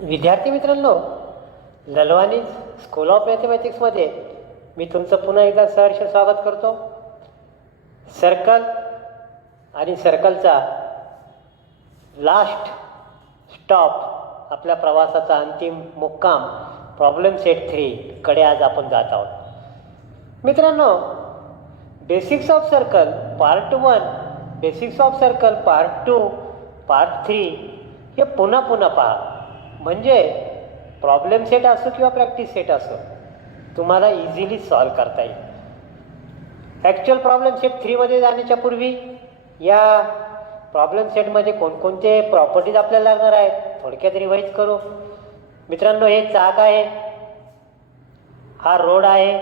विद्यार्थी मित्रांनो, Lalwani school of मॅथमॅटिक्समध्ये मी तुमचं पुन्हा एकदा सहर्ष स्वागत करतो. सर्कल आणि सर्कलचा लास्ट स्टॉप, आपल्या प्रवासाचा अंतिम मुक्काम प्रॉब्लेम सेट 3 कडे आज आपण जात आहोत. मित्रांनो, basics of circle part 1, basics of circle part 2, part 3 हे पुन्हा पुन्हा पहा. म्हणजे प्रॉब्लेम सेट असो किंवा प्रॅक्टिस सेट असो, तुम्हाला इझिली सॉल्व करता येईल. ॲक्च्युअल प्रॉब्लेम सेट 3मध्ये जाण्याच्या पूर्वी या प्रॉब्लेम सेटमध्ये कोणकोणते प्रॉपर्टीज आपल्याला लागणार आहेत थोडक्यात रिवाईज करू. मित्रांनो, हे चाक आहे, हा रोड आहे,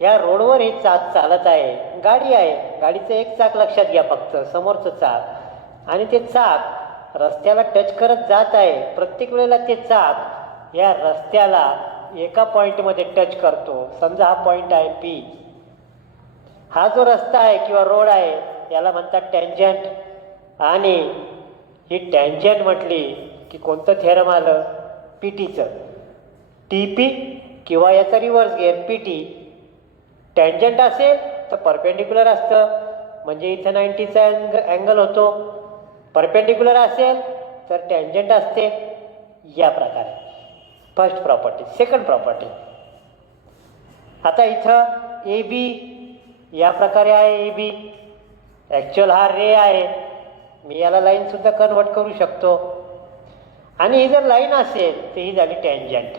या रोडवर हे चाक चालत आहे. गाडी आहे, गाडीचं एक चाक लक्षात घ्या, फक्त समोरचं चाक, आणि ते चाक रस्त्याला टच करत जात आहे. प्रत्येक वेळेला ते चाक या रस्त्याला एका पॉईंटमध्ये टच करतो. समजा हा पॉईंट आहे P. हा जो रस्ता आहे किंवा रोड आहे याला म्हणतात टँजंट. आणि ही टँजंट म्हटली की कोणतं थेरम आलं? PT-चं. TP किंवा याचा रिव्हर्स गिअर PT. टँजंट असेल तर परपेंडिक्युलर असतं, म्हणजे इथं 90चा अँगल होतो. परपेंडिक्युलर असेल तर टँजंट असते. या प्रकारे फर्स्ट प्रॉपर्टी. सेकंड प्रॉपर्टी, आता इथं AB या प्रकारे आहे. AB ॲक्च्युअल हा रे आहे, मी याला लाईनसुद्धा कन्व्हर्ट करू शकतो. आणि ही जर लाईन असेल तर ही झाली टँजंट.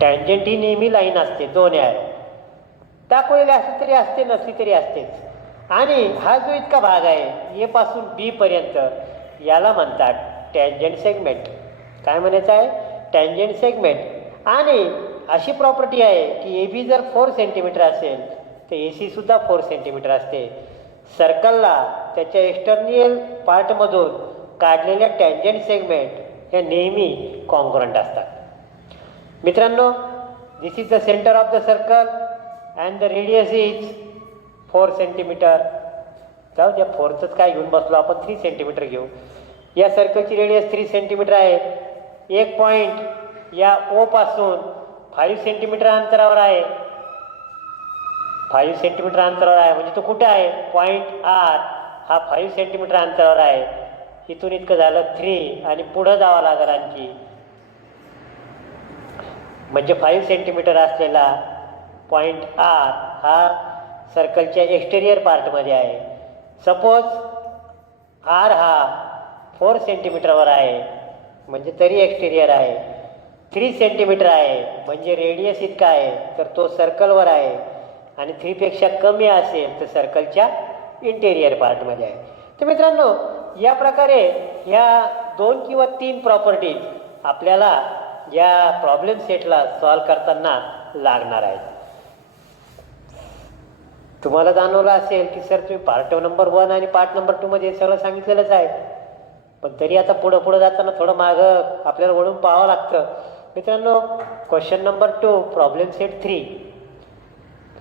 टँजंट ही नेहमी लाईन असते, दोन ॲरो दाखवलेले असले तरी असते, नसली तरी असतेच. आणि हा जो इतका भाग आहे ए पासून B पर्यंत, याला म्हणतात टँजंट सेगमेंट. काय म्हणायचं आहे? Tangent segment. आणि अशी प्रॉपर्टी आहे की AB जर 4 सेंटीमीटर असेल तर AC सुद्धा 4 सेंटीमीटर असते. सर्कलला त्याच्या एक्सटर्नियल पार्टमधून काढलेल्या टँजंट सेगमेंट हे नेहमी कॉन्ग्रुएंट असतात. मित्रांनो, this is the centre of the circle and the radius is 4 centimetre. जाऊ द्या, 4चंच काय घेऊन बसलो आपण, 3 सेंटीमीटर घेऊ. या सर्कलची रेडियस 3 सेंटीमीटर आहे. एक पॉईंट या O पासून 5 सेंटीमीटर अंतरावर आहे. 5 सेंटीमीटर अंतरावर आहे म्हणजे तो कुठे आहे? पॉईंट R हा 5 सेंटीमीटर अंतरावर आहे. इथून इतकं झालं 3 आणि पुढं जावं लागेल आणखी, म्हणजे 5 सेंटीमीटर असलेला पॉईंट R हा सर्कलच्या एक्सटेरियर पार्टमध्ये आहे. सपोज R हा 4 सेंटीमीटरवर आहे म्हणजे तरी एक्सटेरियर आहे. 3 सेंटीमीटर आहे म्हणजे रेडियस इतका आहे तर तो सर्कलवर आहे. आणि 3पेक्षा कमी असेल तर सर्कलच्या इंटेरियर पार्टमध्ये आहे. तर मित्रांनो, या प्रकारे ह्या 2 किंवा 3 प्रॉपर्टीज आपल्याला या प्रॉब्लेम सेटला सॉल्व करताना लागणार आहेत. तुम्हाला जाणवलं असेल की सर तुम्ही पार्ट नंबर 1 आणि पार्ट नंबर 2 मध्ये सगळं सांगितलेलंच आहे, पण तरी आता पुढं जाताना थोडं मागं आपल्याला वळून पाहावं लागतं. मित्रांनो, question number 2, problem set 3.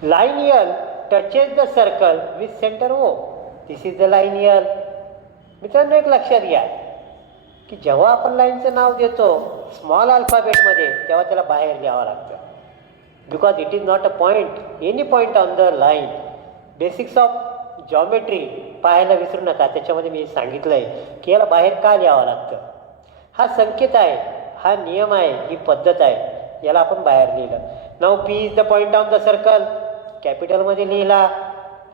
Line L touches the circle with centre O. This is the line L. मित्रांनो, एक लक्षात घ्या की जेव्हा आपण लाईनचं नाव देतो स्मॉल अल्फाबेटमध्ये तेव्हा त्याला बाहेर लिहावं लागतं, because it is not a point, any point on the line. Basics of geometry पाहायला विसरू नका, त्याच्यामध्ये मी सांगितलं आहे की याला बाहेर का लिहावं लागतं. हा संकेत आहे, हा नियम आहे, ही पद्धत आहे, याला आपण बाहेर लिहिलं. नाव P is the point on the circle, कॅपिटलमध्ये लिहिला.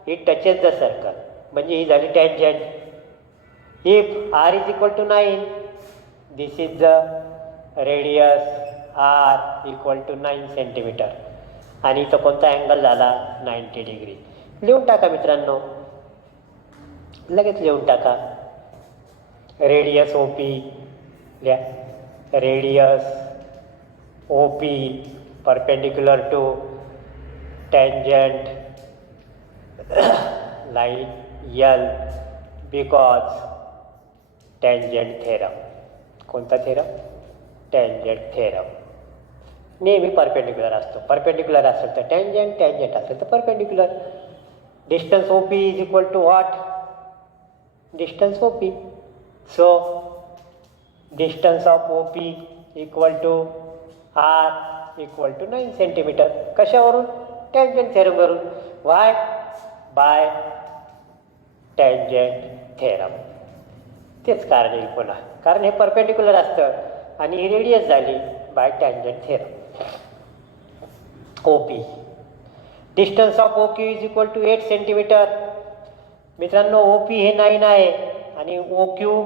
इट टचेस द सर्कल म्हणजे ही झाली tangent. If R is equal to 9, this is the radius R equal to 9 centimetre. आणि इथं कोणता अँगल झाला? 90 डिग्री. लिहून टाका मित्रांनो, लगेच लिहून टाका. रेडियस OP लिहा. Radius OP perpendicular to tangent line L because tangent theorem. कोणता थेरम? Tangent theorem. नेहमी परपेंडिक्युलर असतो. परपेंडिक्युलर असेल तर टँजंट, टँजंट असेल तर perpendicular. Distance OP is equal to what? Distance OP. So distance of O P equal to R equal to 9 centimetre. कशावरून? Tangent थेरमवरून. Why? By tangent theorem. तेच कारण येईल पुन्हा, कारण हे परपेंडिक्युलर असतं आणि ही रेडियस झाली by tangent theorem. O P distance of O Q is equal to 8 centimetre. मित्रांनो ओ पी हे 9 आहे आणि ओ क्यू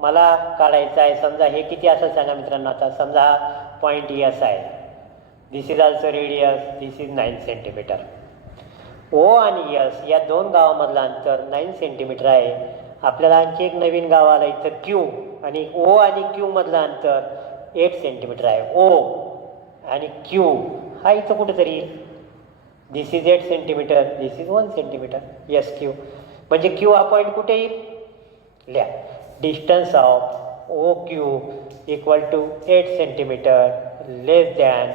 मला काढायचा आहे. समजा हे किती असेल सांगा मित्रांनो. आता समजा हा पॉईंट एस आहे. This is also radius. This is 9 centimetre. O आणि एस या दोन गावामधलं अंतर 9 सेंटीमीटर आहे. आपल्याला आणखी एक नवीन गाव आलं इथं क्यू, आणि ओ आणि क्यू मधलं अंतर 8 सेंटीमीटर आहे. ओ आणि क्यू हा इथं कुठेतरी येईल. This is 8 centimetre. This is 1 centimetre. Yes Q. म्हणजे क्यू हा पॉईंट कुठे येईल? लिहा. Distance of O Q equal to 8 centimetre less than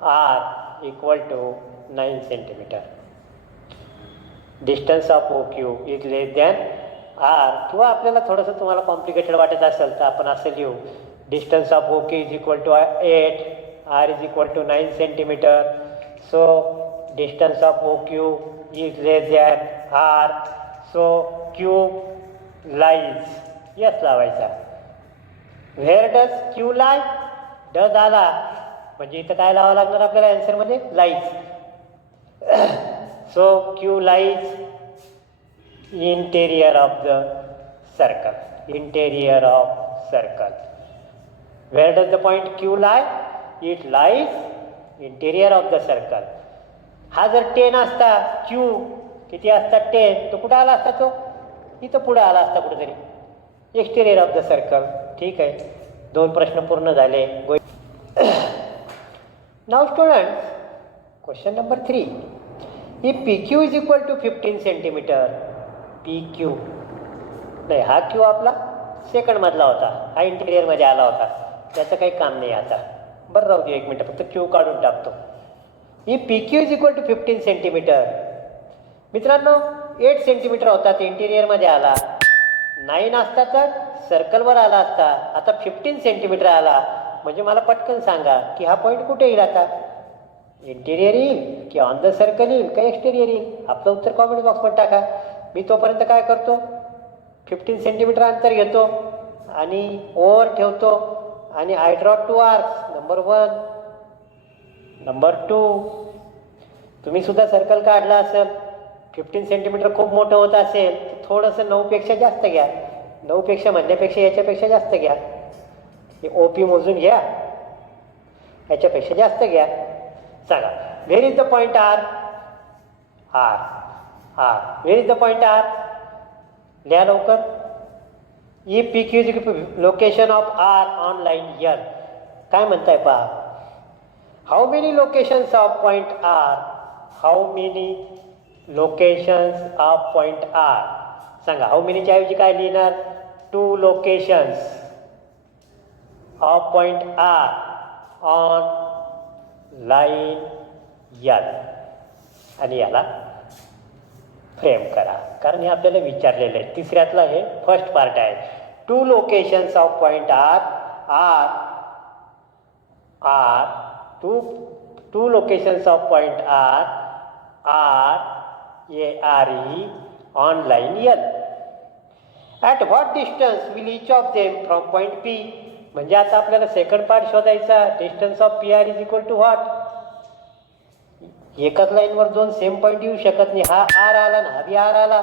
R equal to 9 centimetre. Distance of O Q is less than R, किंवा आपल्याला थोडंसं तुम्हाला complicated वाटत असेल तर आपण असं लिहू. Distance of O Q is equal to 8, R is equal to 9 centimetre. So distance of O Q is less than R. So Q lies. Yes लावायचा. Where does Q lie? Does आला म्हणजे इथं काय लावावं लागणार आपल्याला आन्सरमध्ये? Lies. So Q lies interior of the circle. Interior of circle. Where does the point Q lie? It lies interior of the circle. हा जर 10 असता, Q किती असता? 10. तो कुठं आला असता? तो इथं पुढे आला असता कुठेतरी. Exterior of the circle. ठीक आहे. 2 प्रश्न पूर्ण झाले. Now students, question number 3. If PQ is equal to 15 centimetre, P Q नाही, हा क्यू आपला सेकंडमधला होता, हा इंटिरियरमध्ये आला होता, त्याचं काही काम नाही आता. बरं राहू दे, 1 मिनटं फक्त क्यू काढून टाकतो. ही P Q is equal to 15 centimetre. मित्रांनो 8 सेंटीमीटर होता, ते इंटिरियरमध्ये आला. 9 असता तर सर्कलवर आला असता. आता 15 सेंटीमीटर आला म्हणजे मला पटकन सांगा की हा पॉईंट कुठे येईल? आता इंटिरियर येईल की ऑन द सर्कल येईल का एक्सटेरियर येईल? आपलं उत्तर कॉमेंट बॉक्समध्ये टाका. मी तोपर्यंत काय करतो, 15 सेंटीमीटर अंतर घेतो आणि ओवर ठेवतो आणि I draw 2 arcs. Number 1, number 2. तुम्ही सुद्धा सर्कल काढला असेल. 15 सेंटीमीटर खूप मोठं होत असेल तर थोडंसं 9पेक्षा जास्त घ्या. 9पेक्षा म्हणण्यापेक्षा याच्यापेक्षा जास्त घ्या. हे ओ पी मोजून घ्या, याच्यापेक्षा जास्त घ्या. सांगा where is the point R? R. R. Where is the point R? लिहा लवकर. E P Q is location of R on line L. काय म्हणताय पहा. How many locations of point R? How many locations of point R? सांगा. How मेनीच्या ऐवजी काय लिहिणार? 2 locations of point R on line L. आणि याला फ्रेम करा, कारण हे आपल्याला विचारलेलं आहे. तिसऱ्यातला हे फर्स्ट पार्ट आहे. 2 locations of point R R R 2 locations of point R R A R E on line L. At what distance will each of them from point P? म्हणजे आता आपल्याला सेकंड पार्ट शोधायचा. Distance of P R is equal to what? एकाच लाईनवर 2 same point येऊ शकत नाही. हा आर आला ना हा बी आर आला,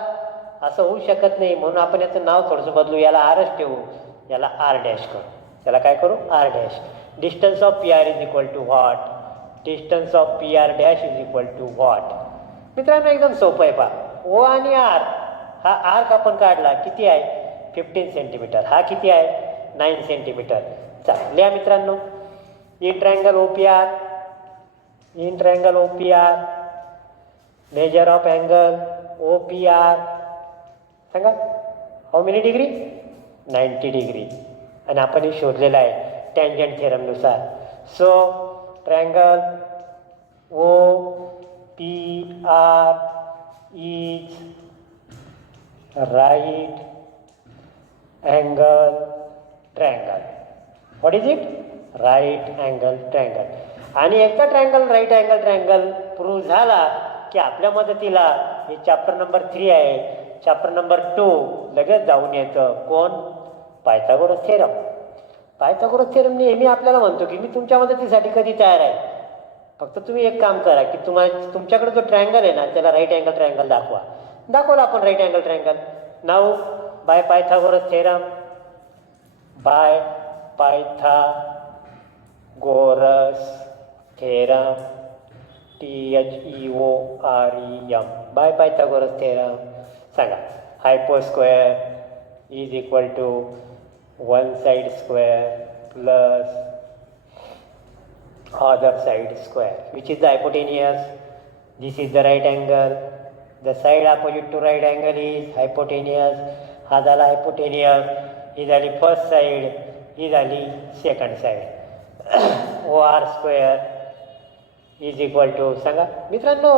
असं होऊ शकत नाही. म्हणून आपण याचं नाव थोडंसं बदलू. याला आरच ठेवू, याला आर डॅश करू. याला काय करू? R dash. Distance of P R is equal to what? Distance of P R dash is equal to what? मित्रांनो एकदम सोपं आहे पहा. ओ आणि आर, हा आर्क आपण काढला, किती आहे? 15 सेंटीमीटर. हा किती आहे? 9 सेंटीमीटर. चला लिहा मित्रांनो. In triangle O P R. In triangle OPR, measure of angle OPR. सांगा हाऊ मेनी डिग्री? 90 डिग्री. आणि आपण हे शोधलेलं आहे टँजंट थेरमनुसार. So triangle OPR is right angle triangle. What is it? Right angle triangle. आणि एकदा राईट अँगल ट्रायंगल प्रूव्ह झाला की आपल्या मदतीला हे चॅप्टर नंबर 3 आहे, चॅप्टर नंबर 2 लगेच जाऊन येतं. कोण? Pythagoras theorem. पायथागोरस थेरम नेहमी आपल्याला म्हणतो की मी तुमच्या मदतीसाठी कधी तयार आहे, फक्त तुम्ही एक काम करा की तुमच्याकडे जो ट्रायंगल आहे ना त्याला राईट अँगल ट्रायंगल दाखवा. दाखवला आपण right angle triangle. Now by Pythagoras theorem, by Pythagoras theorem, THEOREM, by Pythagoras theorem. सांगा. Hypo square is equal to one side square plus other side square, which is the hypotenuse. This is the right angle. The side opposite to right angle is hypotenuse. हा झाला hypotenuse. ही झाली first side, ही झाली second side. OR square is equal to, सांगा मित्रांनो,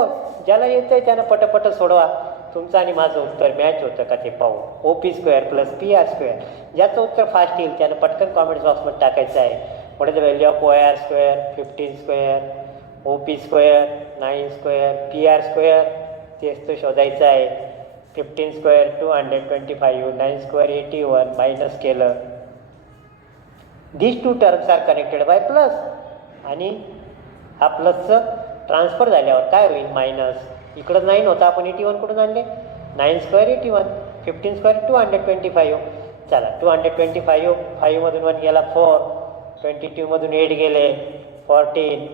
ज्याला येतं आहे त्यानं पटपट सोडवा. तुमचं आणि माझं उत्तर मॅच होतं का ते पाहू. OP square plus PR square. ज्याचं उत्तर फास्ट येईल त्यानं पटकन कॉमेंट्स बॉक्समध्ये टाकायचं आहे. What is the value of OR square? 15 square. OP square 9 square. PR square तेच तो शोधायचं आहे. 15 square 225, 9 square 81, मायनस केलं. These two terms are connected by plus. आणि हा प्लसचं ट्रान्सफर झाल्यावर काय होईल? मायनस. इकडं 9 होता, आपण 81 कुठून आणले? 9 square 81, 15 square 225. चला 225, 5 मधून 1 गेला 4, 22 मधून 8 गेले 14.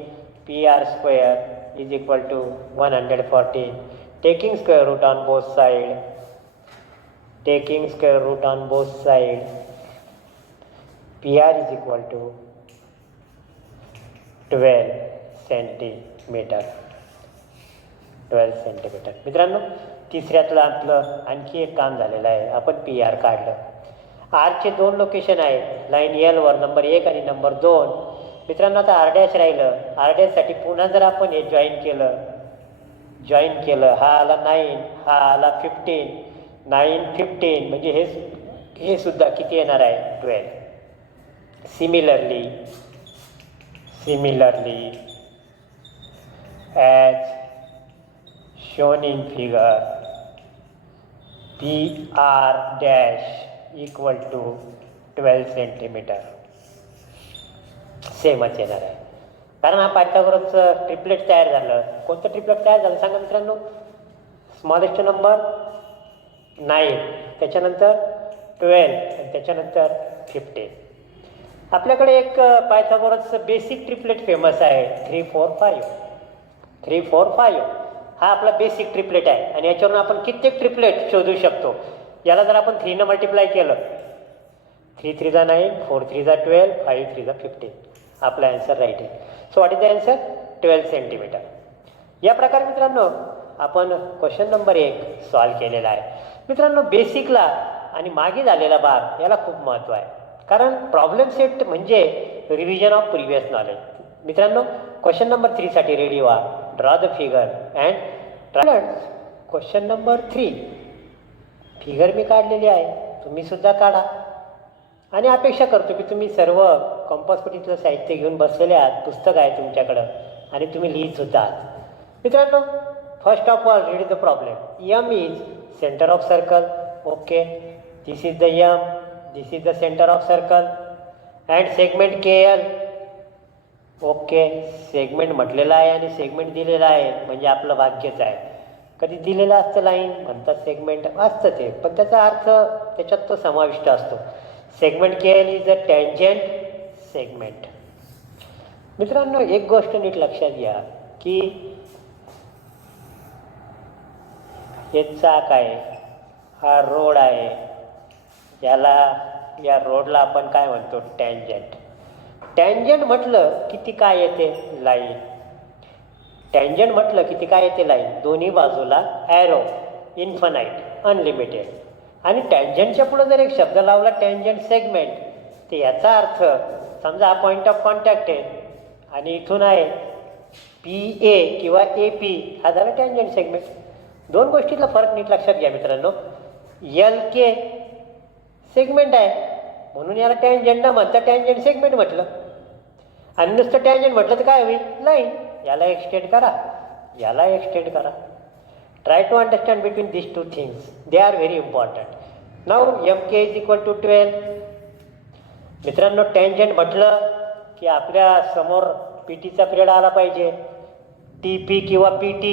PR square is equal to 114. Taking square root on both side, taking square root on both side, PR is equal to 12 centimetre. 12 centimetre. मित्रांनो, तिसऱ्यातलं आपलं आणखी एक काम झालेलं आहे. आपण PR काढलं. आरचे 2 लोकेशन आहेत, लाईन Lवर नंबर 1 आणि नंबर 2. मित्रांनो, आता R' राहिलं. R' पुन्हा जर आपण हे जॉईन केलं, हा आला 9, हा आला 15, 9 15 म्हणजे हे सुद्धा किती येणार आहे? 12. Similarly as shown in figure, PR' equal to 12 centimetre. सेमच येणार आहे, कारण हा पायथागोरसचं ट्रिपलेट तयार झालं. कोणतं ट्रिपलेट तयार झालं सांगा मित्रांनो? स्मॉलेस्ट नंबर 9, त्याच्यानंतर 12 आणि त्याच्यानंतर 15. आपल्याकडे एक पायथागोरसचं बेसिक ट्रिपलेट फेमस आहे, 3 4 5. 3 4 5 हा आपला बेसिक ट्रिपलेट आहे आणि याच्यावरून आपण कित्येक ट्रिपलेट शोधू शकतो. याला जर आपण 3 मल्टिप्लाय केलं, 3 3 जा 9, 4 3 जा 12, 5 3 जा 15. आपला आन्सर राईट आहे. So what is the answer? 12 centimetre. या प्रकारे मित्रांनो आपण क्वेश्चन नंबर 1 सॉल्व केलेला आहे. मित्रांनो, बेसिकला आणि मागे झालेला भाग याला खूप महत्त्व आहे, कारण प्रॉब्लेम सेट म्हणजे रिव्हिजन ऑफ प्रिव्हियस नॉलेज. मित्रांनो, क्वेश्चन नंबर 3 साठी रेडी व्हा. Draw the figure and try. Question number 3 figure मी काढलेली आहे, तुम्ही सुद्धा काढा. आणि अपेक्षा करतो की तुम्ही सर्व कंपासपट्टीतलं साहित्य घेऊन बसलेले आहात, पुस्तक आहे तुमच्याकडं आणि तुम्ही लिहितसुद्धा आहात. मित्रांनो, first of all read the problem. M is centre of circle. Okay, this is the M, this is the centre of circle and segment KL. Okay, segment म्हटलेला आहे आणि सेगमेंट दिलेला आहे म्हणजे आपलं भाग्यच आहे. कधी दिलेलं असतं लाईन म्हणतात सेगमेंट असतं ते, पण त्याचा अर्थ त्याच्यात तो समाविष्ट असतो. Segment KL is a tangent segment. मित्रांनो, एक गोष्ट नीट लक्षात घ्या की हे चाक आहे, हा रोड आहे, या रोडला आपण काय म्हणतो? टँजंट. टँजंट म्हटलं की ती काय येते? लाईन. टँजंट म्हटलं की ती काय येते? लाईन. दोन्ही बाजूला ॲरो, इन्फानाईट, अनलिमिटेड. आणि टँजंटच्या पुढे जर एक शब्द लावला टँजंट सेगमेंट, तर याचा अर्थ समजा हा पॉईंट ऑफ कॉन्टॅक्ट आहे आणि इथून आहे PA किंवा AP, हा झाला टँजंट सेगमेंट. 2 गोष्टीतला फरक नीट लक्षात घ्या मित्रांनो. LK सेगमेंट आहे म्हणून याला टँजंट न म्हणता टँजंट सेगमेंट म्हटलं. आणि नुसतं टँजंट म्हटलं तर काय होईल, लाईन. याला एक्सटेंड करा, याला एक्सटेंड करा. Try to understand between this two things, they are very important. Now MK is equal to 12. मित्रांनो, टँजंट म्हटलं की आपल्या समोर PT चा पिरियड आला पाहिजे. TP किंवा PT.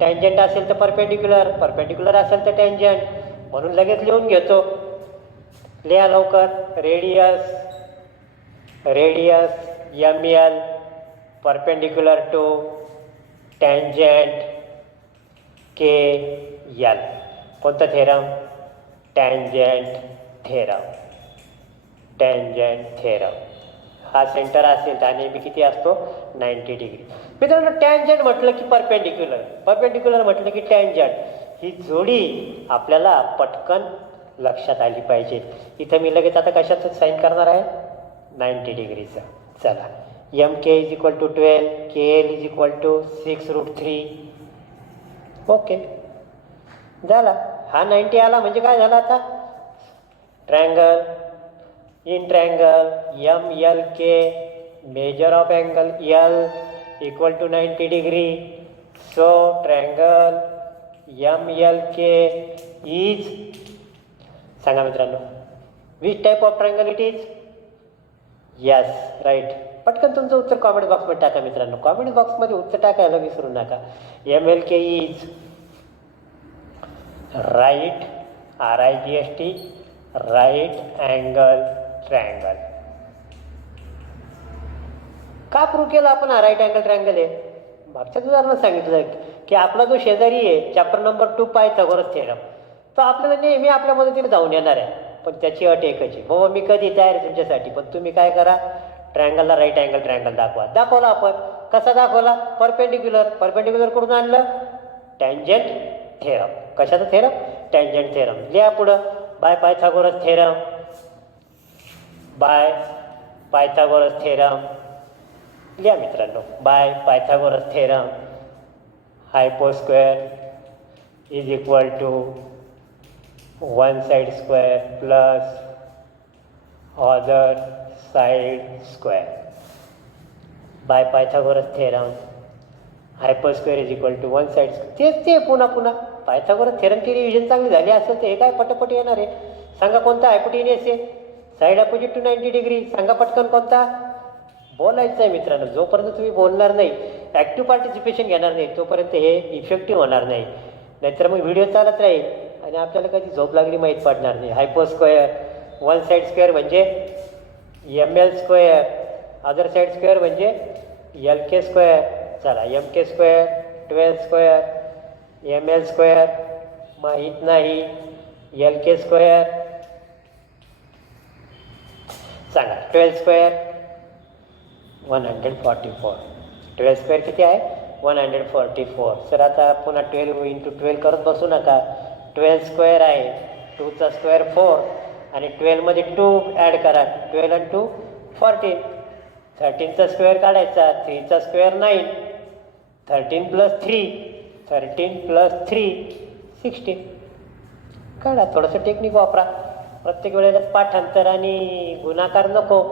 टँजंट असेल तर परपेंडिक्युलर, परपेंडिक्युलर असेल तर टँजंट. म्हणून लगेच लिहून घेतो. लिहा लवकर. Radius ML perpendicular to tangent KL. कोणता theorem? Tangent theorem. Tangent theorem. हा सेंटर असेल तर नेहमी किती असतो? 90 डिग्री. मित्रांनो, टँजंट म्हटलं की परपेंडिक्युलर, परपेंडिक्युलर म्हटलं की टँजंट. ही जोडी आपल्याला पटकन लक्षात आली पाहिजे. इथं मी लगेच आता कशाचं साईन करणार आहे? 90 डिग्रीचं. चला, MK is equal to 12, KL is equal to 6√3. Okay, झाला. हा 90 आला म्हणजे काय झालं आता? Triangle. In triangle MLK, measure of angle L equal to 90 degree. So triangle MLK is, सांगा मित्रांनो, which type of triangle it is? Yes, right. पटकन तुमचं उत्तर कॉमेंट बॉक्समध्ये टाका मित्रांनो. कॉमेंट बॉक्समध्ये उत्तर टाकायला विसरू नका. MLK is right, RIGHT, right angle triangle. का प्रूव्ह केलं आपण हा राईट अँगल ट्रायंगल आहे? मागच्याच उदाहरणात सांगितलं की आपला जो शेजारी आहे, चॅप्टर नंबर 2 पायथागोरस थेरम, तो आपल्याला नेहमी आपल्या मदतीने जाऊन येणार आहे. पण त्याची अट एकच आहे, बाबा मी कधी तयार आहे तुमच्यासाठी, पण तुम्ही काय करा, ट्रायंगलला राईट अँगल ट्रायंगल दाखवा. दाखवला आपण. कसा दाखवला? परपेंडिक्युलर. परपेंडिक्युलर कुठून आणलं? Tangent theorem. कशाचं थेरम? Tangent theorem. लिहा पुढं. By Pythagoras theorem, by Pythagoras theorem. लिहा मित्रांनो, by Pythagoras theorem, hypo square is equal to one side square plus other side square. By Pythagoras theorem, hypo square is equal to one side square. तेच ते पुन्हा पुन्हा. Pythagoras थेरमची revision चांगली झाली असेल तर हे काय पटपट येणार आहे. सांगा कोणता हायपोटेनियस आहे? Side opposite to 90 degree. सांगा पटकन कोणता? बोलायचं आहे मित्रांनो. जोपर्यंत तुम्ही बोलणार नाही, ॲक्टिव्ह पार्टिसिपेशन घेणार नाही, तोपर्यंत हे इफेक्टिव्ह होणार नाही. नाहीतर मग व्हिडिओ चालत राहील आणि आपल्याला कधी झोप लागली माहीत पडणार नाही. हायपोस्क्वेअर, वन साईड स्क्वेअर म्हणजे ML square, other side square म्हणजे LK स्क्वेअर. चला, MK square, 12 square, ML square माहीत नाही, LK स्क्वेअर. सांगा, 12 स्क्वेअर 144. 12 स्क्वेअर किती आहे? 144. सर आता पुन्हा 12 इंटू 12 करत बसू नका. 12 स्क्वेअर आहे, 2चा स्क्वेअर 4 आणि 12मध्ये 2 ॲड करा. 12 आणि 2 14. 13चा स्क्वेअर काढायचा, 3चा स्क्वेअर 9, 13 प्लस 3, 13 प्लस 3 16. काढा. थोडंसं टेक्निक वापरा. प्रत्येक वेळेला पाठांतर आणि गुणाकार नको.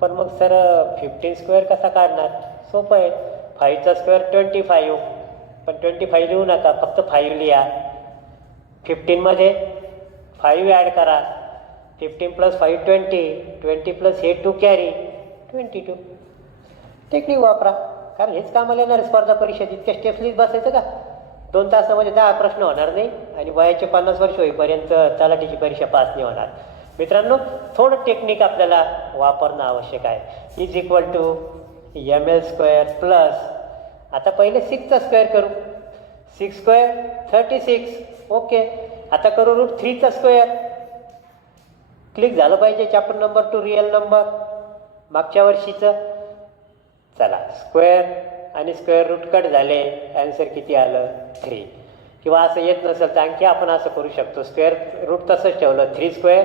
पण मग सर 15 स्क्वेअर कसा काढणार? सोपं आहे. 5चा स्क्वेअर 25, पण 25 लिहू नका, फक्त 5 लिहा. 15मध्ये 5 ॲड करा. 15 प्लस 5 20, 20 प्लस हे 2 कॅरी 22. टेक्निक वापरा, कारण हेच कामाला येणार स्पर्धा परीक्षेत. इतक्या स्टेप्स लिहित बसायचं का? 2 तासामध्ये 10 प्रश्न होणार नाही आणि वयाचे 50 वर्ष होईपर्यंत तलाठीची परीक्षा पास नाही होणार. मित्रांनो, थोडं टेक्निक आपल्याला वापरणं आवश्यक आहे. Is equal to ML square plus, आता पहिले 6चा स्क्वेअर करू. 6 स्क्वेअर 36. ओके, आता करू √3चा स्क्वेअर. क्लिक झालं पाहिजे. चॅप्टर नंबर 2 रिअल नंबर मागच्या वर्षीचं. चला, स्क्वेअर आणि स्क्वेअर रूट कट झाले. ॲन्सर किती आलं? 3. किंवा असं येत नसेल तर आणखी आपण असं करू शकतो. स्क्वेअर रूट तसंच ठेवलं. 3 स्क्वेअर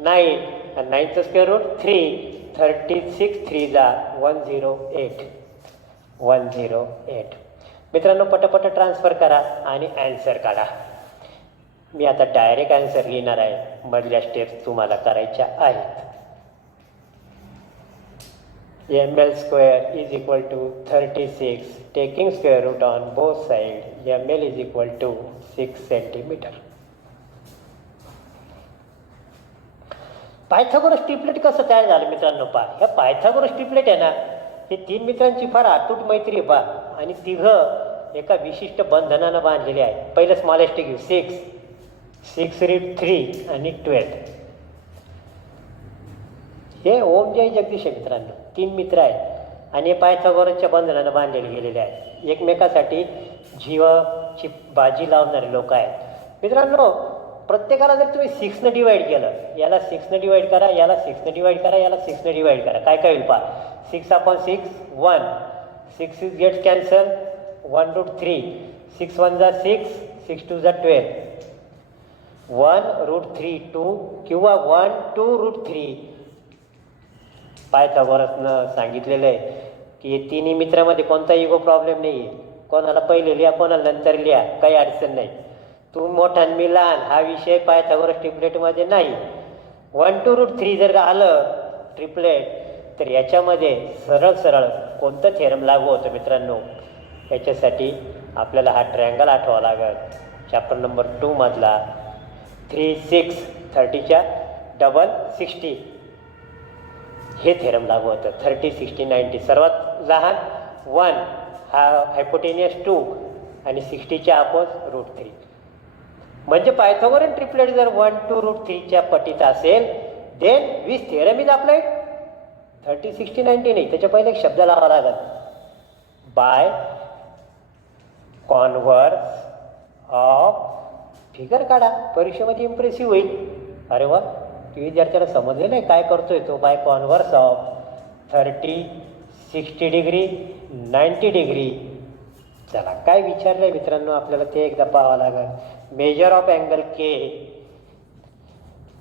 9 आणि 9चं स्क्वेअर रूट 3. 36 3 जा 108. 108. मित्रांनो, पटापट ट्रान्सफर करा आणि ॲन्सर काढा. मी आता डायरेक्ट ॲन्सर लिहिणार आहे. मधल्या स्टेप्स तुम्हाला करायच्या आहेत. ml square is equal to 36. Taking square root on both sides, ml is equal to 6 centimeter. Pythagoras triplet कसं तयार झालं मित्रांनो? पहा, ह्या पायथागोरस ट्रिपलेट आहे ना, हे 3 मित्रांची फार अतूट मैत्री आहे पहा, आणि तिघं एका विशिष्ट बंधनानं बांधलेले आहेत. पहिलं स्मॉलेस्ट घेऊ, 6 रूट 3 आणि 12. हे ओम जय जगदीश आहे मित्रांनो. 3 मित्र आहेत आणि हे पायथागोरसच्या बंधनानं बांधलेले गेलेले आहेत. एकमेकासाठी जीवाची बाजी लावणारे लोक आहेत मित्रांनो. प्रत्येकाला जर तुम्ही 6 डिवाईड केलं, याला 6 डिवाईड करा, याला 6 डिवाईड करा, याला 6 डिवाईड करा, काय काय होईल पहा. 6/6 1, 6 गेट्स कॅन्सल, 1 रूट 3, 6 1 जा 6, 6 2 जा 12, 1 रूट 3 2 किंवा 1 2 रूट 3. पायथागोरसनं सांगितलेलं आहे की हे तिन्ही मित्रामध्ये कोणता इगो प्रॉब्लेम नाही आहे. कोणाला पहिले लिहा, कोणाला नंतर लिहा, काही अडचण नाही. तू मोठा आणि मी लहान हा विषय पायथागोरस ट्रिपलेटमध्ये नाही. 1 2 रूट 3 जर आलं ट्रिपलेट, तर याच्यामध्ये सरळ सरळ कोणतं थेरम लागू होतं मित्रांनो? याच्यासाठी आपल्याला हा ट्रायंगल आठवावा लागेल. चॅप्टर नंबर 2 मधला 3 6 30च्या डबल 60 हे थेरम लागू होतं. 30 60 90. सर्वात लहान 1 हा हायपोटेनियस 2 आणि 60च्या अपोज रूट 3. म्हणजे पायथागोरस ट्रिपलेट जर 1 2 रूट 3च्या पटीत असेल, then which theorem is applied? 30 60 90 नाही, त्याच्या पहिले एक शब्द लावावा लागेल. Bye converse of. फिगर काढा, परीक्षेमध्ये इम्प्रेसिव्ह होईल. अरे वा, विद्यार्थ्याला समजले नाही काय करतोय तो. By converse of 30 60 degree 90 degree. चला, काय विचारलंय मित्रांनो आपल्याला ते एकदा पाहावं लागेल. Measure of angle K,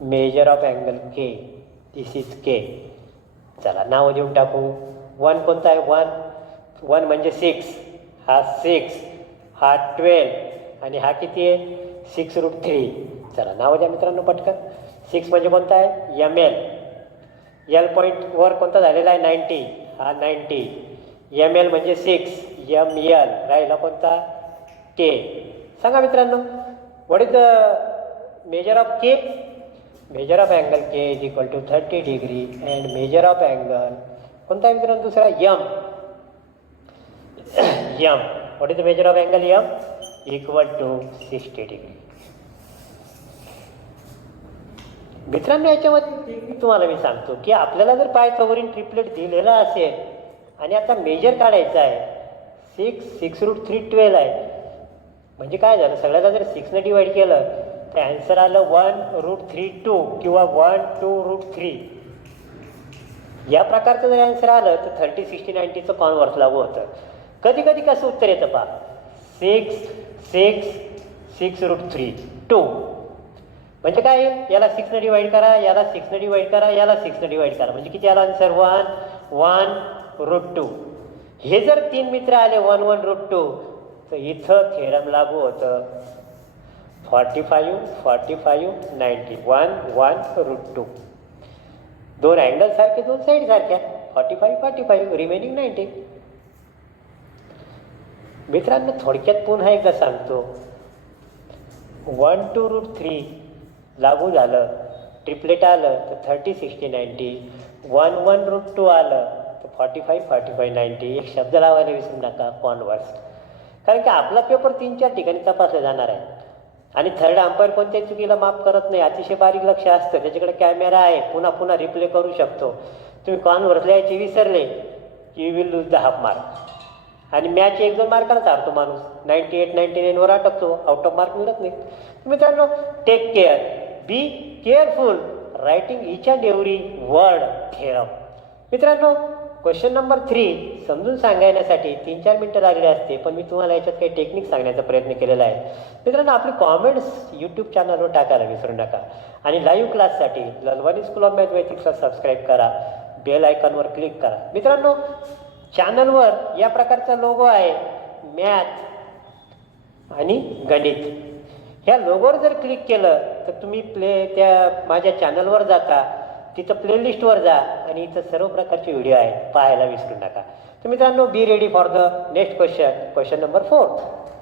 measure of angle K, this is K. चला, नाव देऊन टाकू. 1 कोणता आहे? 1 म्हणजे 6, हा 6, हा 12 आणि हा किती आहे? 6 रूट 3. चला, नाव द्या मित्रांनो पटकन. 6 म्हणजे कोणता आहे? ml. एल पॉईंट वर कोणता झालेला आहे? 90, हा 90. ml म्हणजे 6, ml राहिला कोणता? के. सांगा मित्रांनो, what is the measure of K? Measure of angle K is equal to 30 degree and measure of angle कोणता आहे मित्रांनो? दुसरा M. M, what is the measure of angle M? Equal to 60 degree. मित्रांनो, याच्यामध्ये तुम्हाला मी सांगतो की आपल्याला जर पायथागोरस ट्रिपलेट दिलेला असेल आणि आता मेजर काढायचं आहे, 6 रूट 3 12 आहे. म्हणजे काय झालं, सगळ्याला जर 6 डिवाईड केलं तर ॲन्सर आलं 1 रूट 3 2 किंवा 1 2 रूट 3. या प्रकारचं जर ॲन्सर आलं तर 30 60 90चं कॉन्व्हर्स लागू होतं. कधी कधी कसं उत्तर येतं पहा, 6 रूट 3 2. म्हणजे काय, याला 6 डिवाईड करा, याला 6 डिवाईड करा, याला 6 डिवाईड करा, म्हणजे किती आला आन्सर? 1 रूट 2. हे जर 3 मित्र आले 1 1 रूट 2, तर इथं थेरम लागू होतं 45 45 90 1 1 रूट 2. दोन अँगल सारखे, दोन साईड सारख्या, 45 45 रिमेनिंग 90. मित्रांनो, थोडक्यात पुन्हा एकदा सांगतो. 1 2 रूट 3 लागू झालं, ट्रिपलेट आलं तर 30 60 90. 1 1 रूट 2 आलं तर 45 45 90. एक शब्द लावायला विसरू नका, कॉन्व्हर्स. कारण की आपला पेपर 3-4 ठिकाणी तपासला जाणार आहे आणि थर्ड अंपायर कोणत्याही चुकीला माफ करत नाही. अतिशय बारीक लक्ष असतं, त्याच्याकडे कॅमेरा आहे, पुन्हा पुन्हा रिप्ले करू शकतो. तुम्ही कॉन्व्हर्स लिहायचे विसरले, you will lose the half mark. आणि मॅच 1-2 मार्कांनाच हारतो माणूस, 98 99 वर अटकतो, आउट ऑफ मार्क मिळत नाही. मित्रांनो, take care, be careful writing each and every word theorem. मित्रांनो, क्वेश्चन नंबर 3 समजून सांगण्यासाठी 3-4 मिनटं लागले असते, पण मी तुम्हाला याच्यात काही टेक्निक सांगण्याचा प्रयत्न केलेला आहे. मित्रांनो, आपली कॉमेंट्स यूट्यूब चॅनलवर टाकायला विसरू नका आणि लाईव्ह क्लाससाठी ललवानी स्कूल ऑफ मॅथमॅटिक्सला सबस्क्राईब करा, बेल आयकॉनवर क्लिक करा. मित्रांनो, चॅनलवर या प्रकारचा लोगो आहे, मॅथ आणि गणित. ह्या लोगोवर जर क्लिक केलं तर तुम्ही त्या माझ्या चॅनलवर जाता तिथं प्लेलिस्टवर जा आणि इथं सर्व प्रकारचे व्हिडिओ आहेत, पाहायला विसरू नका. तर मित्रांनो, be ready for the next question number 4.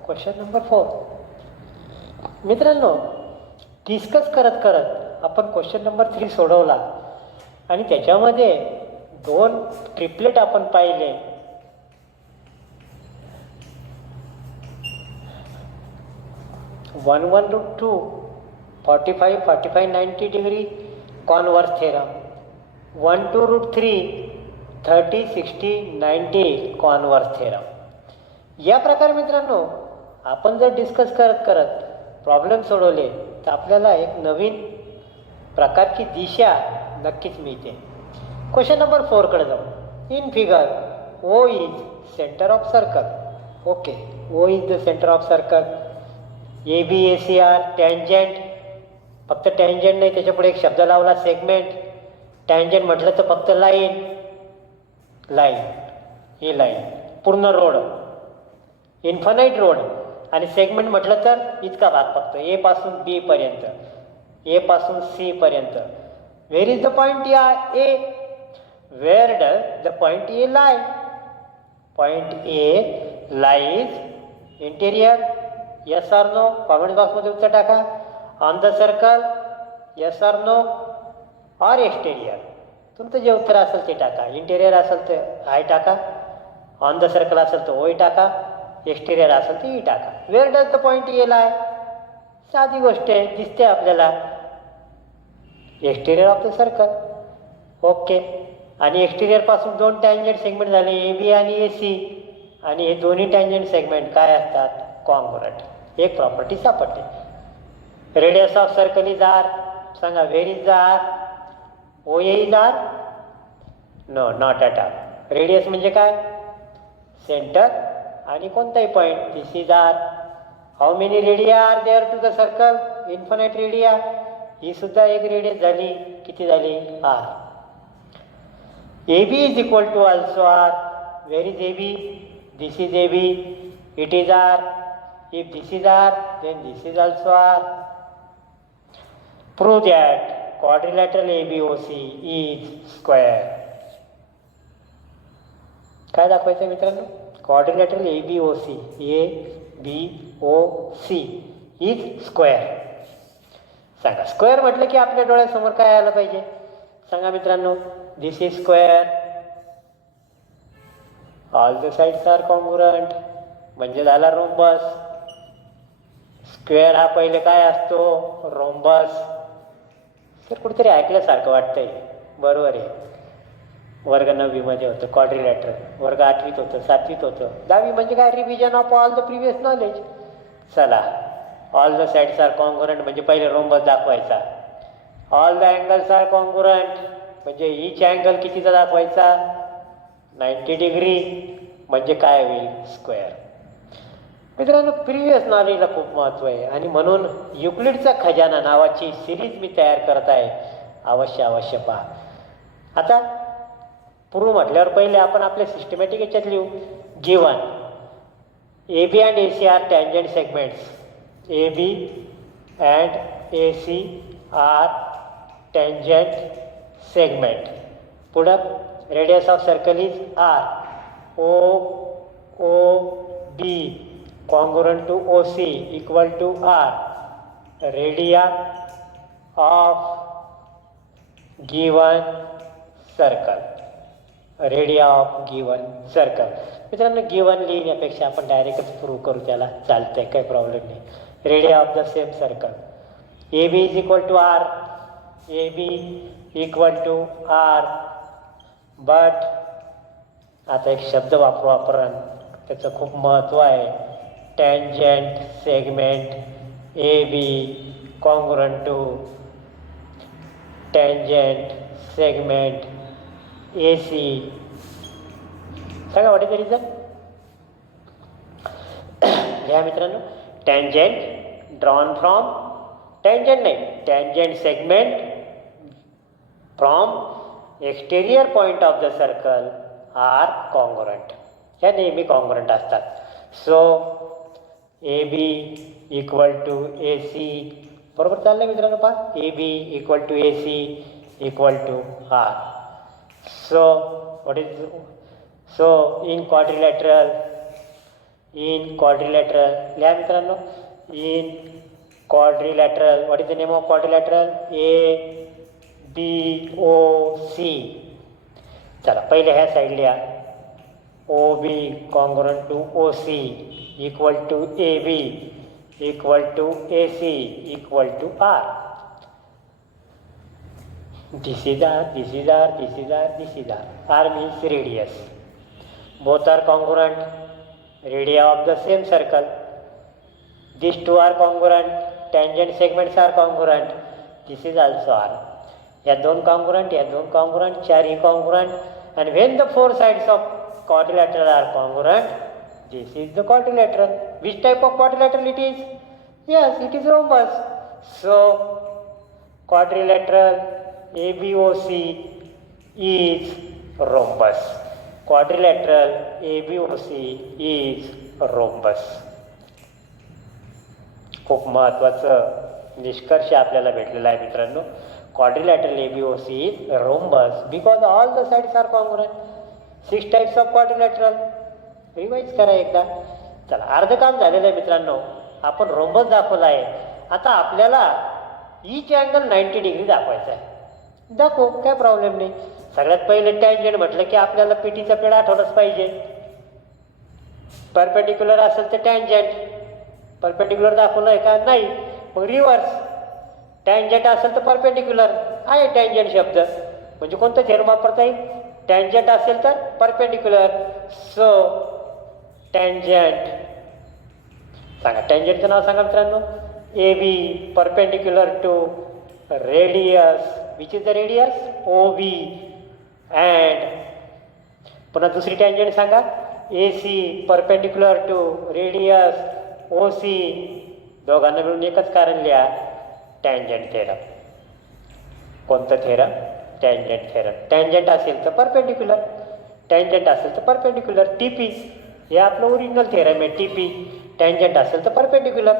Question number 4 मित्रांनो, डिस्कस करत करत आपण क्वेश्चन नंबर 3 सोडवला आणि त्याच्यामध्ये 2 ट्रिपलेट आपण पाहिले. One one root 2 45 45 90 degree converse theorem. 1 2 root 3 30 60 90 converse theorem. या प्रकारे मित्रांनो आपण जर डिस्कस करत करत प्रॉब्लेम सोडवले तर आपल्याला एक नवीन प्रकारची दिशा नक्कीच मिळते. क्वेश्चन नंबर 4 कडे जाऊ. In figure O is centre of circle. Okay, O is the centre of circle. A B A C are tangent, फक्त टँजंट नाही, त्याच्यापुढे एक शब्द लावला सेगमेंट. टँजंट म्हटलं तर फक्त लाईन, ही लाईन पूर्ण रोड, इन्फानाईट रोड. आणि सेगमेंट म्हटलं तर इतका भाग, फक्त ए पासून बी पर्यंत, ए पासून सी पर्यंत. Where is the point A? Where does the point A lie? Point A lies interior. Yes or no? Comment बॉक्समध्ये उत्तर टाका. On the circle, yes or no, or exterior. तुमचं जे उत्तर असेल ते टाका. इंटेरियर असेल तर आय टाका, ऑन द सर्कल असेल तर ओय टाका, एक्सटेरियर असेल तर ई टाका. Where does the point A lie? साधी गोष्ट आहे, दिसते आपल्याला, exterior of the circle. Okay, आणि एक्सटेरियरपासून 2 टँजंट सेगमेंट झाले, ए बी आणि ए सी. आणि हे दोन्ही टँजंट सेगमेंट काय असतात? कॉन्ग्रुएंट. एक प्रॉपर्टी सापडते. Radius of circle is R. सांगा, where is the R? O A is R? No, not at all. Radius म्हणजे काय? सेंटर आणि कोणताही point. This is R. How many radii are there to the circle? Infinite radii. ही सुद्धा एक radius झाली. किती झाली? R. A B is equal to also R. Where is A B? This is A B. It is R. If this is R, then this is also R. Prove that quadrilateral ABOC is square. काय दाखवायचं मित्रांनो? quadrilateral ABOC, ABOC is square. सांगा, square म्हटलं की आपल्या डोळ्यासमोर काय आलं पाहिजे? सांगा मित्रांनो. This is square. All the sides are congruent, म्हणजे झाला रोम्बस. स्क्वेअर हा पहिले काय असतो? रोम्बस. तर कुठेतरी ऐकल्यासारखं वाटतंय. बरोबर आहे. वर्ग 9वी मध्ये होतं क्वाड्रिलॅटरल, वर्ग 8वीत होतं, 7वीत होतं. 10वी म्हणजे काय? Revision of all the previous knowledge. चला, all the sides are congruent म्हणजे पहिले रोम्बस दाखवायचा. All the angles are congruent म्हणजे इच अँगल कितीचा दाखवायचा? 90 डिग्री. म्हणजे काय होईल? स्क्वेअर. मित्रांनो, प्रिव्हियस नॉलेजला खूप महत्त्व आहे आणि म्हणून युक्लिडचा खजाना नावाची सिरीज मी तयार करत आहे. अवश्य पहा. आता पूर्व म्हटल्यावर पहिले आपण आपल्या सिस्टमॅटिक याच्यात लिहू. Given A B and A C are tangent segments. A B and A C are tangent segment. पुढं radius of circle is R. O B congruent to OC equal to R. Radii of given circle. Radii of given circle. मित्रांनो, given लिहिण्यापेक्षा आपण डायरेक्टच prove करू, त्याला चालतंय, काही problem नाही. Radii of the same circle. A B is equal to R. A B equal to R. But आता एक शब्द वापरू आपण, त्याचं खूप महत्त्व आहे. Tangent segment A B congruent to tangent segment A C. सांगा, व्हॉट इज द रिझन? घ्या मित्रांनो. टँजंट ड्रॉन फ्रॉम, टँजंट नाही, tangent segment from exterior point of the circle are congruent. ह्या नेहमी कॉन्ग्रुएंट असतात. So A B equal to A C. बरोबर चाललं मित्रांनो? पहा, A B equal to A C equal to r. So what is in quadrilateral लिहा मित्रांनो, in quadrilateral what is the name of quadrilateral? ABOC. चला पहिले ह्या साईड लिहा, OB congruent to OC equal to AB equal to AC equal to R. This is R, this is R, this is R, this is R. R means radius. Both are congruent, radii of the same circle. These two are congruent, tangent segments are congruent. This is also R. या दोन congruent, या दोन congruent, चारही congruent. And when the four sides of quadrilateral are congruent, this is the quadrilateral. Which type of quadrilateral it is? Yes, it is rhombus. So quadrilateral ABOC is rhombus. Quadrilateral ABOC is rhombus. खूप महत्त्वाचं निष्कर्ष आपल्याला भेटलेला आहे मित्रांनो. Quadrilateral ABOC is rhombus because all the sides are congruent. 6 types of quadrilateral. Revise करा एकदा. चला, अर्ध काम झालेलं आहे मित्रांनो. आपण रोम्बस दाखवला आहे. आता आपल्याला ईच अँगल 90 डिग्री दाखवायचा आहे. दाखवू, काय प्रॉब्लेम नाही. सगळ्यात पहिले टँजंट म्हटलं की आपल्याला पीटीचा पेड आठवलंच पाहिजे. परपेंडिक्युलर असेल तर टँजंट. परपेंडिक्युलर दाखवलं आहे का? नाही. मग रिव्हर्स. टँजंट असेल तर परपेंडिक्युलर आहे. टँजंट शब्द म्हणजे कोणतं थेरम वापरता येईल? टँजंट असेल तर परपेंडिक्युलर. सो टँजंट सांगा, टँजंटचं नाव सांगा मित्रांनो. AB perpendicular to radius, which is the radius? OB. And पुन्हा दुसरी टँजंट सांगा. AC perpendicular to radius OC. दोघांना मिळून एकच कारण लिहा, टँजंट थेरम. कोणतं थेरम? Tangent theorem. टँजंट असेल तर परपेंडिक्युलर, टँजंट असेल तर परपेंडिक्युलर. TP हे आपलं ओरिजिनल थेरम आहे. TP टँजंट असेल तर परपेंडिक्युलर,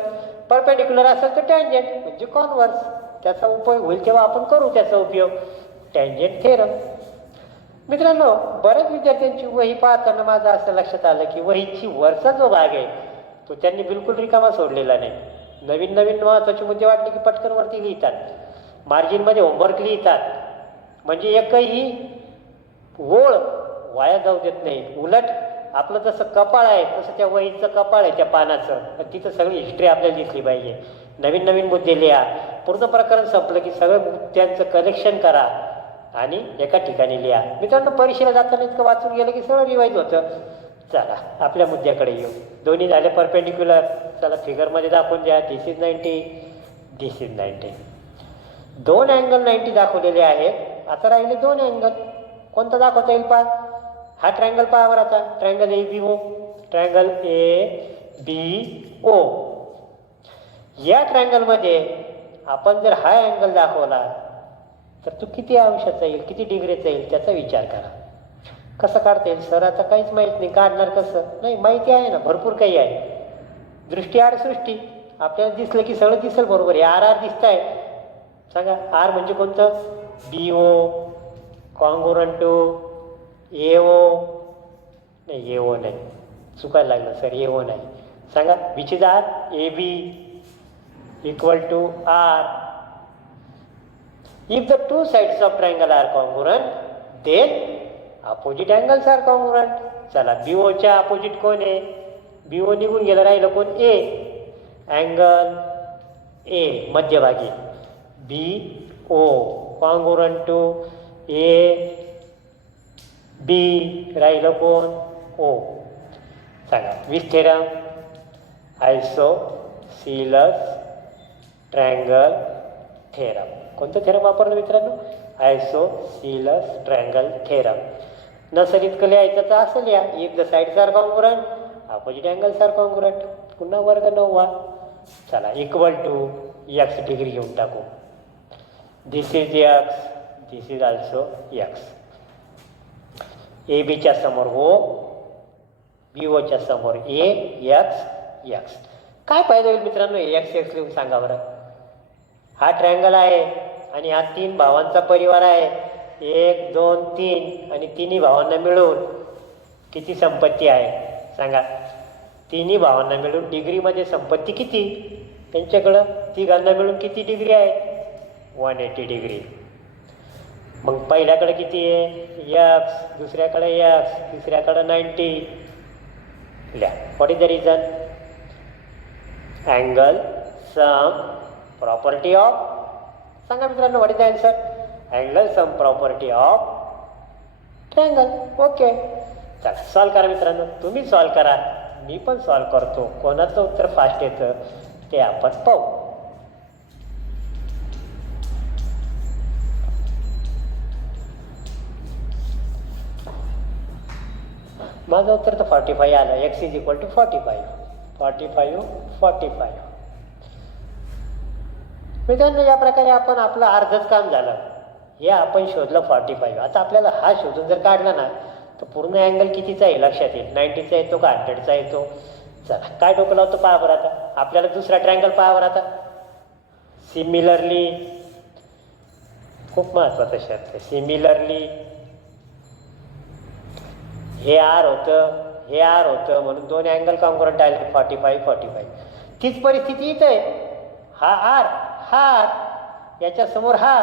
परपेंडिक्युलर असेल तर टँजंट म्हणजे कॉन्व्हर्स. त्याचा उपयोग होईल तेव्हा आपण करू त्याचा उपयोग. Tangent theorem. मित्रांनो, बऱ्याच विद्यार्थ्यांची वही पाहताना माझं असं लक्षात आलं की वहीची वरचा जो भाग आहे तो त्यांनी बिलकुल रिकामा सोडलेला नाही. नवीन नवीन महत्त्वाचे मुद्दे वाटले की पटकन वरती लिहितात, मार्जिनमध्ये होमवर्क लिहितात. म्हणजे एकही ओळ वाया जाऊ देत नाही. उलट आपलं जसं कपाळ आहे तसं त्या वहीचं कपाळ आहे त्या पानाचं. तिथं सगळी हिस्ट्री आपल्याला दिसली पाहिजे. नवीन नवीन मुद्दे लिहा. पूर्ण प्रकरण संपलं की सगळं मुद्द्यांचं कलेक्शन करा आणि एका ठिकाणी लिहा. मित्रांनो, परीक्षेला जाताना इतकं वाचून गेलं की सगळं रिवाईज होतं. चला आपल्या मुद्द्याकडे येऊ. दोन्ही झाले परपेंडिक्युलर. चला फिगरमध्ये दाखवून द्या. दिस इज 90, दिस इज 90. दोन अँगल 90 दाखवलेले आहेत. आता राहिले दोन अँगल. कोणता दाखवता येईल पहा? हा ट्रायंगल पहा बरं. आता ट्रायंगल ABO, ट्रायंगल ABO. या ट्रायंगलमध्ये आपण जर हा अँगल दाखवला तर तो किती अंशाचा येईल, किती डिग्रीचा येईल त्याचा विचार करा. कसं काढता येईल सर? आता काहीच माहीत नाही. काढणार कसं? नाही, माहिती आहे ना, भरपूर काही आहे. दृष्टी आड सृष्टी. आपल्याला दिसलं की सगळं दिसेल बरोबर. हे RR दिसत आहे. सांगा, R म्हणजे कोणतं? BO congruent to AO. नाही, AO नाही, चुकायला लागलं सर. AO नाही. सांगा, which is R? AB equal to R. If the two sides of triangle are congruent, then opposite angles are congruent. चला, BO च्या अपोजिट कोण आहे? BO निघून गेलं, राहिलं कोण? A. अँगल A मध्यभागी. BO congruent to AB. राहिलं कोण? O. सांगा, which theorem? Isosceles triangle theorem. कोणतं थेरम वापरलं मित्रांनो? Isosceles triangle theorem. नसेल इतकं लिहायचं तर असं लिहा, if the sides are congruent, opposite angles are congruent. पुन्हा वर्ग 9. चला, इक्वल टू x डिग्री घेऊन टाकू. This is x, this is also x. ABच्या समोर O, BOच्या समोर A, x, x. काय फायदा होईल मित्रांनो? x लिहून सांगा बरं. हा ट्रायंगल आहे, आणि हा 3 भावांचा परिवार आहे. 1 2 3 आणि तिन्ही भावांना मिळून किती संपत्ती आहे सांगा. तिन्ही भावांना मिळून डिग्रीमध्ये संपत्ती किती त्यांच्याकडं तिघांना मिळून किती डिग्री आहे 180 डिग्री. मग पहिल्याकडे किती आहे एक्स, दुसऱ्याकडे एक्स, तिसऱ्याकडे 90. लिहा what is the reason. Angle sum property of सांगा मित्रांनो what is the answer. Angle sum property of triangle. Okay चला सॉल्व करा मित्रांनो. तुम्ही सॉल्व करा मी पण सॉल्व करतो. कोणाचं उत्तर फास्ट येतं ते आपण पाहू. माझं उत्तर तर 45 आलं. X is equal to 45. 45. मित्रांनो या प्रकारे आपण आपलं अर्धच काम झालं. हे आपण शोधलं 45. आता आपल्याला हा शोधून जर काढला ना तर पूर्ण अँगल कितीचा आहे लक्षात येईल. 90चा येतो का 100चा येतो. चला काय डोकं लावतो पहा बरं आता. आपल्याला दुसरा ट्रायंगल पहा बरं आता. सिमिलरली खूप महत्वाचा शब्द आहे. सिमिलरली हे आर होतं म्हणून दोन अँगल कॉन्ग्रुएंट आले 45. तीच परिस्थिती इथं आहे. हा आर याच्यासमोर हा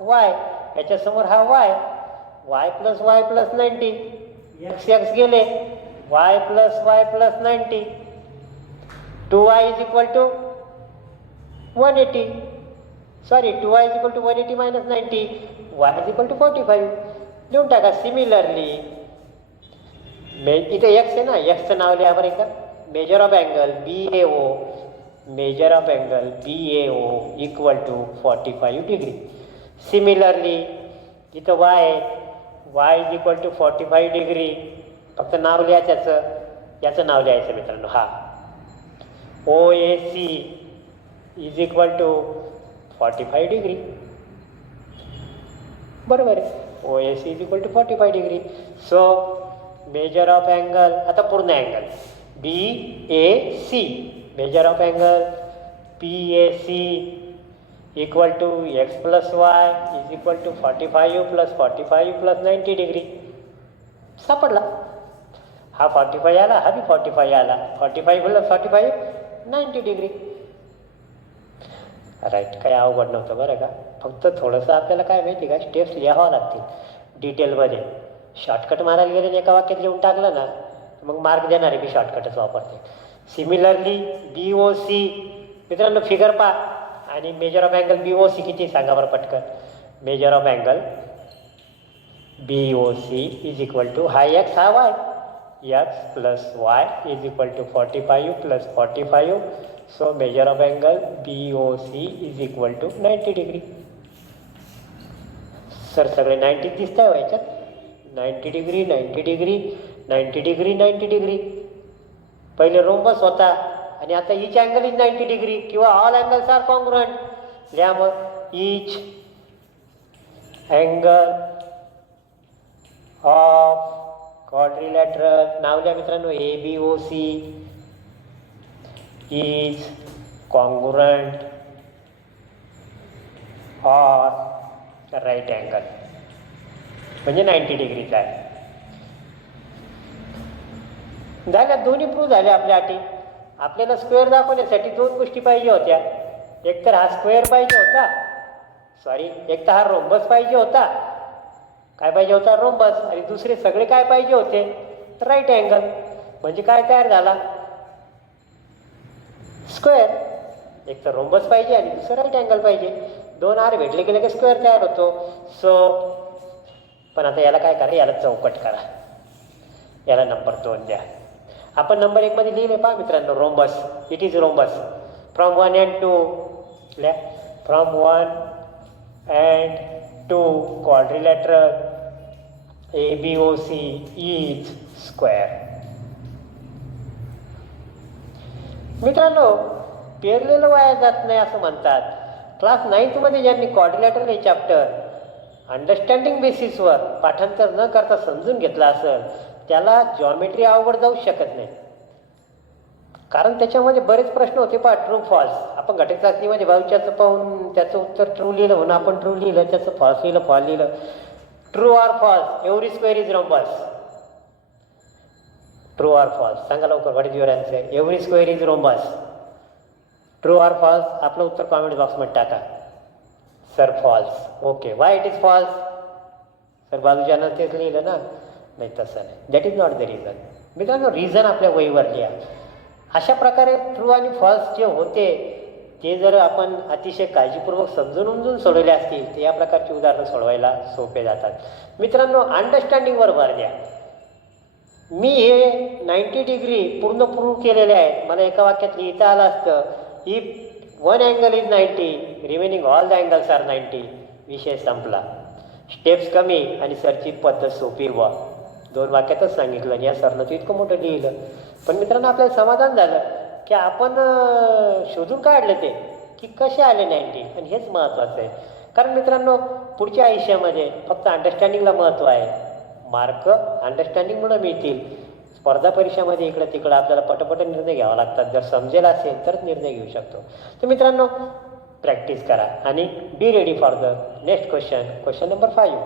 वाय, याच्यासमोर हा वाय प्लस 90. एक्स गेले y plus 90. 2y is equal to 180. Sorry 2y is equal to 180 minus 90. y is equal to 45. लिहून टाका. सिमिलरली इथे एक्स आहे ना, एक्सचं नाव लिहा बरं एकदा. Measure of angle BAO equal to 45 degree. Similarly इथं y is equal to 45 degree. फक्त नाव लिहा याचं नाव लिहायचं मित्रांनो. हा OAC is equal to 45 degree. बरोबर आहे. OAC is equal to 45 degree. So measure of angle आता पूर्ण angle BAC. Measure of angle PAC equal to x plus y is equal to 45 plus 90 degree. सापडला. हा 45 आला, हा बी 45 आला. 45 प्लस 45 90 डिग्री. राईट. काही अवघड नव्हतं बरं का. फक्त थोडंसं आपल्याला काय माहिती का स्टेप्स लिहावं लागतील डिटेलमध्ये. शॉर्टकट मारायला गेले एका वाक्यात लिहून टाकलं ना मग मार्क देणारे बी शॉर्टकटच वापरते. सिमिलरली BOC मित्रांनो फिगर पहा आणि मेजर ऑफ अँगल BOC किती सांगा बरं पटकन. Measure of angle BOC is equal to हा एक्स हा y. X plus y is equal to 45 plus 45. So measure of angle BOC is equal to 90 degree. Sir सगळे 90 दिसत आहे याच्यात. 90 डिग्री 90 डिग्री 90 डिग्री 90 डिग्री. पहिले रोम्बस होता आणि आता इच अँगल इज 90 डिग्री किंवा ऑल अँगल्स आर कॉन्ग्रुएंट. लिहा मग इच अँगल ऑफ क्वाड्रिलॅटरल. नाव लिहा मित्रांनो ABOC is congruent or right angle म्हणजे 90 डिग्रीचा आहे. झाल्या दोन्ही प्रूव्ह झाले आपल्या अटी. आपल्याला स्क्वेअर दाखवण्यासाठी दोन गोष्टी पाहिजे होत्या. एक तर हा स्क्वेअर पाहिजे होता, एक तर हा रोम्बस पाहिजे होता. काय पाहिजे होता रोम्बस. आणि दुसरे सगळे काय पाहिजे होते राईट अँगल. म्हणजे काय तयार झाला स्क्वेअर. एक तर रोम्बस पाहिजे आणि दुसरं राईट अँगल पाहिजे. दोन आर भेटले गेले की स्क्वेअर तयार होतो. सो पण आता याला काय करा, याला चौकट करा. याला नंबर 2 द्या. आपण नंबर 1 मध्ये लिहिले पहा मित्रांनो rhombus. It is rhombus from 1 and 2. From 1 and 2 quadrilateral ABOC is square. मित्रांनो पेरलेलं वाया जात नाही असं म्हणतात. क्लास 9th मध्ये ज्यांनी क्वाड्रिलॅटरल हे चॅप्टर अंडरस्टँडिंग बेसिसवर पाठांतर न करता समजून घेतला असेल त्याला जॉमेट्री अवघड जाऊ शकत नाही. कारण त्याच्यामध्ये बरेच प्रश्न होते पहा, ट्रू फॉल्स. आपण घटक चाचणीमध्ये भविष्याचं पाहून त्याचं उत्तर ट्रू लिहिलं म्हणून आपण ट्रू लिहिलं, त्याचं फॉल्स लिहिलं फॉल्स लिहिलं. True or false, every square is rhombus. True or false सांगा लवकर, what is your answer? Every square is rhombus. True or false आपलं उत्तर कॉमेंट बॉक्समध्ये टाका. Sir false. Okay, why it is false? Sir बाजूच्या तेच लिहिलं ना. नाही, तसं नाही. That is not the reason. मित्रांनो, रिझन आपल्या वहीवर लिहा. अशा प्रकारे ट्रू आणि फॉल्स जे होते ते जर आपण अतिशय काळजीपूर्वक समजून उमजून सोडवले असतील तर या प्रकारची उदाहरणं सोडवायला सोपे जातात. मित्रांनो, अंडरस्टँडिंगवर भर द्या. मी हे 90 डिग्री पूर्ण प्रूव्ह केलेले आहेत. मला एका वाक्यात लिहिता आलं असतं, if one angle is 90 remaining all the angles are 90. विषय संपला. स्टेप्स कमी आणि सरची पद्धत सोपी व्हा. 2 वाक्यातच सांगितलं आणि या सरनं तू इतकं मोठं लिहिलं. पण मित्रांनो, आपल्याला समाधान झालं की आपण शोधून काढलं ते की कसे आले 90. आणि हेच महत्त्वाचं आहे. कारण मित्रांनो, पुढच्या आयुष्यामध्ये फक्त अंडरस्टँडिंगला महत्त्व आहे. मार्क अंडरस्टँडिंगमुळे मिळतील. स्पर्धा परीक्षामध्ये इकडं तिकडं आपल्याला पटपट निर्णय घ्यावा लागतात. जर समजेल असेल तरच निर्णय घेऊ शकतो. तर मित्रांनो, प्रॅक्टिस करा आणि be ready for the next question. Question number 5.